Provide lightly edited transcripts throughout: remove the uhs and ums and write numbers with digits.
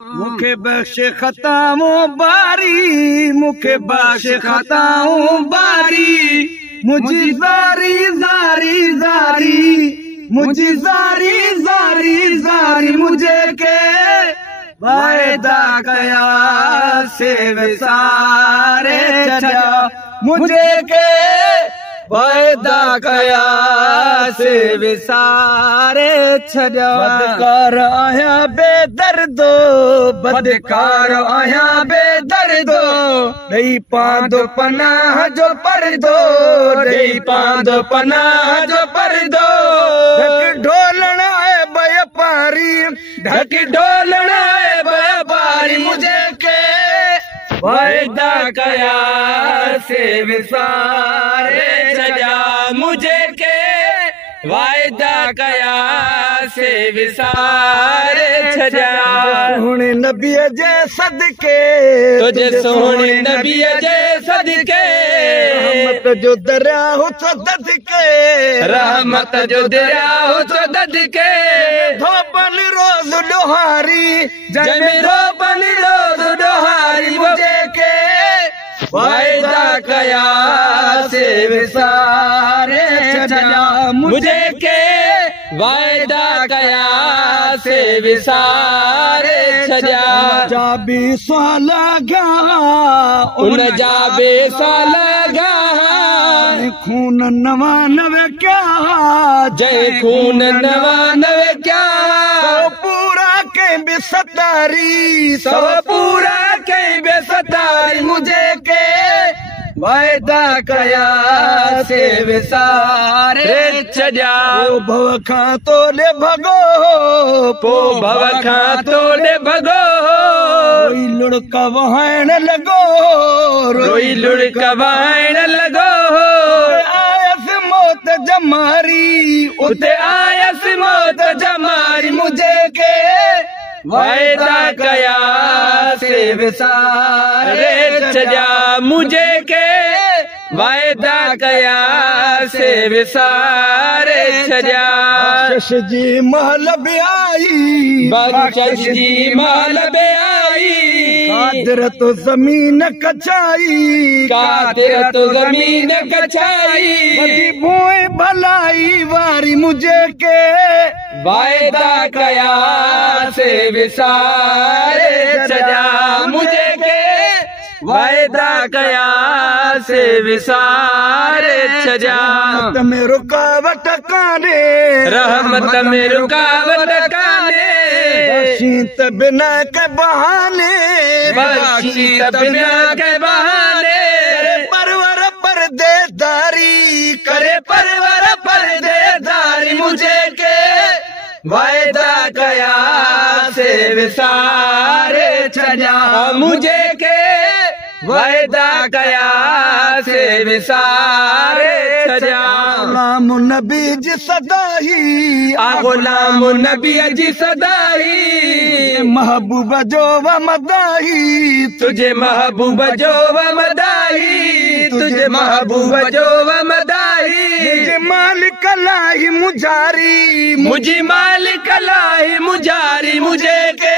मुखे बख्श खताऊं बारी, मुखे बख्श खताऊं बारी, मुझी ज़ारी ज़ारी ज़ारी, मुझी ज़ारी ज़ारी ज़ारी, मुझे के वायदा कया से विसारे छॾिया, मुझे के वायदा कया से विसारे छॾिया। बदकार आया बेदर्दो, बदकार आया बेदर्दो, ॾेई पांदो पनाह जो परदो, ॾेई पांदो पनाह जो परदो। ढक ढोलण आहे व्यापारी, ढक ढोलण आहे व्यापारी, मुझे के वायदा कया से विसारे छॾिया, मुझे के वायदा कया से विसारे छॾिया। सोहणे नबीअ जे सदके, तुझे सोहणे नबीअ जे सदके, रहमत जो दरिया हो सदके, रहमत जो दरिया हो सदके। धोबन रोज़ ॾोहारी, जंहिंमें धोबन रोज़ ॾोहारी, मुझे के वायदा कया से विसारे छॾिया, मुझे के वायदा कया से विसारे छॾिया। जा बि सवाल गा, उन जा बि सवाल गा, खून 99 क्या, जय खून 99 क्या, पूरा के बेसतारी, सब पूरा के बेसतारी, मुझे के वायदा कया से विसारे छॾिया। पो भव खां तोले भगो, पो भव खां तोले भगो, रोई लुढ़क वहाइण लॻो, रोई लुढ़क वहाइण लॻो। आयस मौत जमारी, उते आयस मौत जमारी, मुझे के वायदा कया से विसारे छॾिया, मुझे के वायदा कया से विसारे छॾिया। बख़्शिश जी महल बि आई, बख़्शिश जी महल बि आई, कादिर तो ज़मीन कचाई, कादिर तो ज़मीन कचाई। भोए भलाई वारी, मुझे के वायदा कया से विसारे छॾिया, मुझे के वायदा कया से विसारे छॾिया। रहमत में रुकावट कान्हे, रहमत में रुकावट कान्हे, बख़्शीत बिना के बहाने, बख़्शीत बिना के बहाने। परवर परदेदारी करे, परवर परदेदारी, मुझे के वायदा कया से विसारे छॾिया, मुझे के वायदा कया से विसारे छॾिया। गुलाम नबी जी सदाई, गुलाम नबी जी सदाई, महबूब जो वमदाई, तुझे महबूब जो वमदाई, तुझे महबूब जो वमदाई। मुझे मालिक लाही मुजारी, मुझे मालिक लाही मुजारी, मुझे के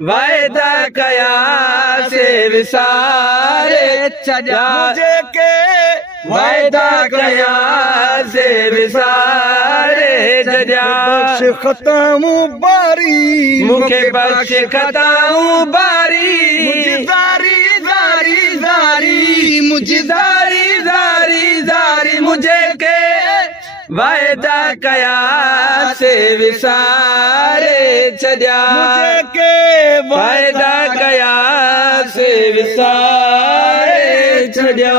वायदा कया से विसारे छॾिया, मुझे के वायदा कया से विसारे छॾिया। बख़्श खताऊं बारी, मुखे बख़्श खताऊं बारी, मुझी ज़ारी ज़ारी ज़ारी, मुझी ज़ारी ज़ारी ज़ारी, मुझे के वायदा कया से विसारे छॾिया, मुझे के वायदा कया से विसारे छॾिया।